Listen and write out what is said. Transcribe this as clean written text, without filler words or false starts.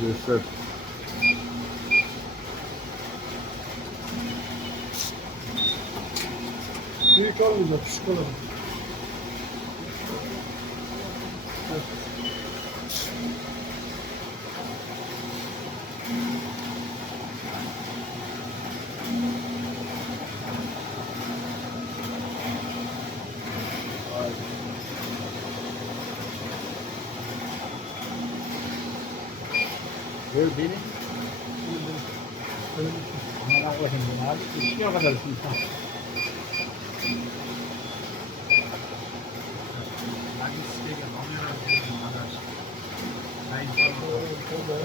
Göster. Büyük olmayacak, küçük olur. Ver beni. Bana bakın abi. İşine kadar insan. Hadi size gel, alıyorum arkadaş. Hayır, tamam.